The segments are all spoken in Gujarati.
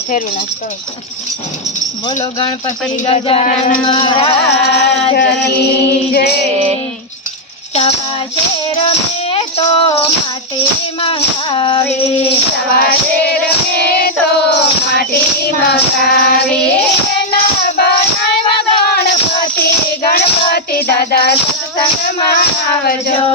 ફેરવી નાખતો બોલો ગણપતિ ગજાનન મહારાજની જય। સવાશે રમે તો માટી મંગાવે, સવાશે રમે તો માટી મંગાવે, એના બનાવ્યા ગણપતિ, ગણપતિ દાદા સત્સંગમાં આવજો,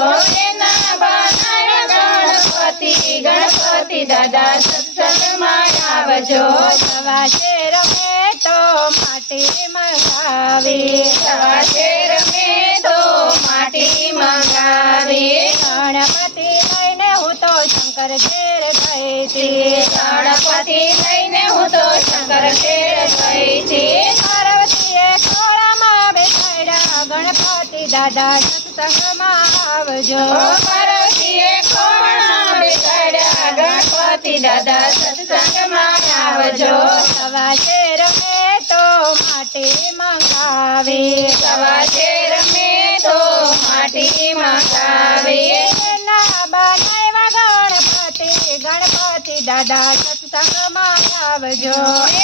એના બનાવ્યા ગણપતિ, ગણપતિ દાદા સત્સંગમાં આવજો। સવાશે રમે તો માટી મંગાવે, સવાશે રમે તો માટી મંગાવે, ગણપતિ લઈને હું તો શંકર ઘેર ગઈ હતી, ગણપતિ લઈને હું તો શંકર ઘેર ગઈ હતી। પાર્વતીએ ખોળામાં બેસાડ્યા, ગણપતિ દાદા સત્સંગમાં આવજો, પાર્વતીએ ખોળામાં બેસાડ્યા, ગણપતિ દાદા સત્સંગમાં આવજો। સવાશે રમે તો માટી મંગાવે, સવાશે રમે તો માટી મંગાવે, એના બનાવ્યા ગણપતિ, ગણપતિ દાદા સત્સંગમાં આવજો,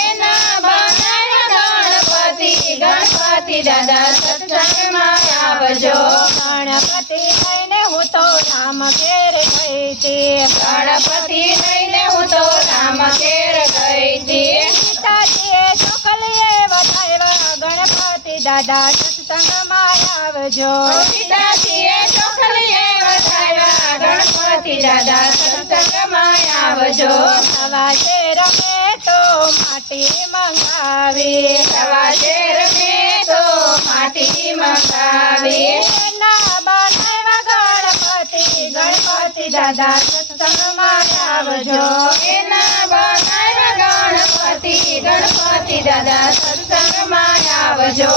એના બનાવ્યા ગણપતિ, ગણપતિ દાદા સત્સંગમાં આવજો। ગણપતિ લઈને હું તો રામ ઘેર ગઈ હતી, ગણપતિ લઈને હું તો રામ ઘેર ગઈ હતી, સીતાજીએ ચોકલીએ વધાવ્યા, ગણપતિ દાદા સત્સંગમાં આવજો, સીતાજીએ ચોખલીએ વધાવ્યા, ગણપતિ દાદા સત્સંગમાં આવજો। સવાશે રમે તો માટી મંગાવે, સવાશે રમે તો માટી મંગાવે, એના બનાવ્યા ગણપતિ, ગણપતિ દાદા સત્સંગમાં આવજો, એના બનાવ્યા ગણપતિ, ગણપતિ દાદા સત્સંગમાં આવજો।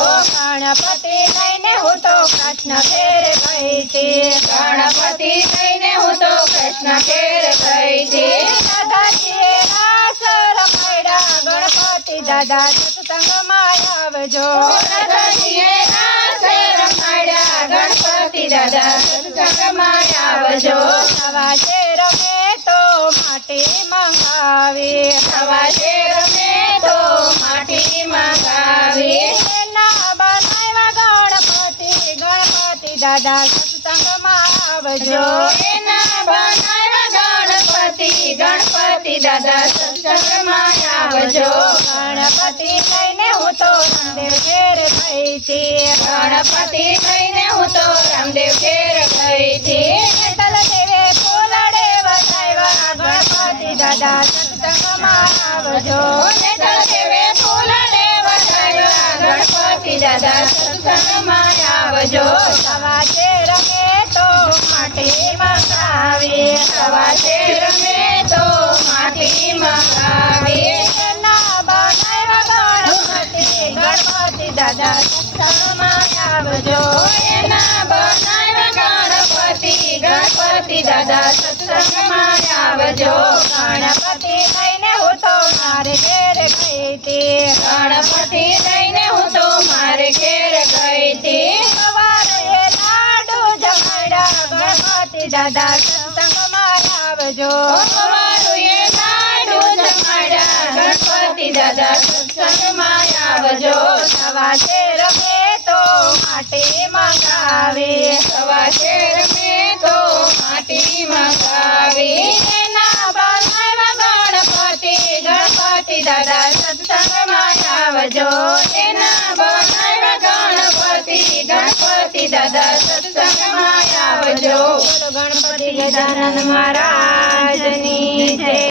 ગણપતિ લઈને હું તો કૃષ્ણ ઘેર ગઈ હતી, ગણપતિ લઈને હું તો કૃષ્ણ ઘેર ગઈ હતી, દાદાજીએ રાસ રમાડ્યા, ગણપતિ દાદા સત્સંગમાં આવજો, દાદાજીએ રાસ રમાડ્યા, ગણપતિ દાદા સત્સંગમાં આવજો। સવાશે રમે તો માટી મંગાવે, સવાશે રમે તો માટી મંગાવે, એના બનાવ્યા ગણપતિ, ગણપતિ દાદા સત્સંગમાં આવજો, એના બનાવ્યા ગણપતિ, ગણપતિ દાદા સત્સંગમાં આવજો। ગણપતિ લઈને હું તો રામદેવ ઘેર ગઈ હતી, ગણપતિ લઈને હું તો રામદેવ ઘેર ગઈ હતી, તલદેવે ફૂલડે વધાવ્યા, ગણપતિ દાદા સત્સંગમાં આવજો, દેવે ફૂલડે વધાવ્યા, ગણપતિ દાદા સત્સંગમાં આવજો। સવાશે રમે તો માટી મંગાવે, સવાશે રમે તો માટી મંગાવે, એના બનાવ્યા ગણપતિ, ગણપતિ દાદા સત્સંગમાં આવજો, એના બનાવ્યા ગણપતિ, ગણપતિ દાદા સત્સંગમાં આવજો। ગણપતિ લઈને હું તો મારે ઘેર ગઈ હતી, ગણપતિ લઈને હું તો મારે ઘેર ગઈ હતી, સવારે લાડુ જમાડ્યા, ગણપતિ દાદા સત્સંગમાં આવજો, સવારુએ લાડુ જમાડ્યા, ગણપતિ દાદા સત્સંગમાં આવજો। સવાશે રમે તો માટી મંગાવે, સવાશે રમે તો માટી મંગાવે, એના બનાવ્યા ગણપતિ, ગણપતિ દાદા સત્સંગમાં આવજો, એના બનાવ્યા ગણપતિ, ગણપતિ દાદા સત્સંગમાં આવજો। બોલો ગણપતિ ગજાનન મહારાજની જય।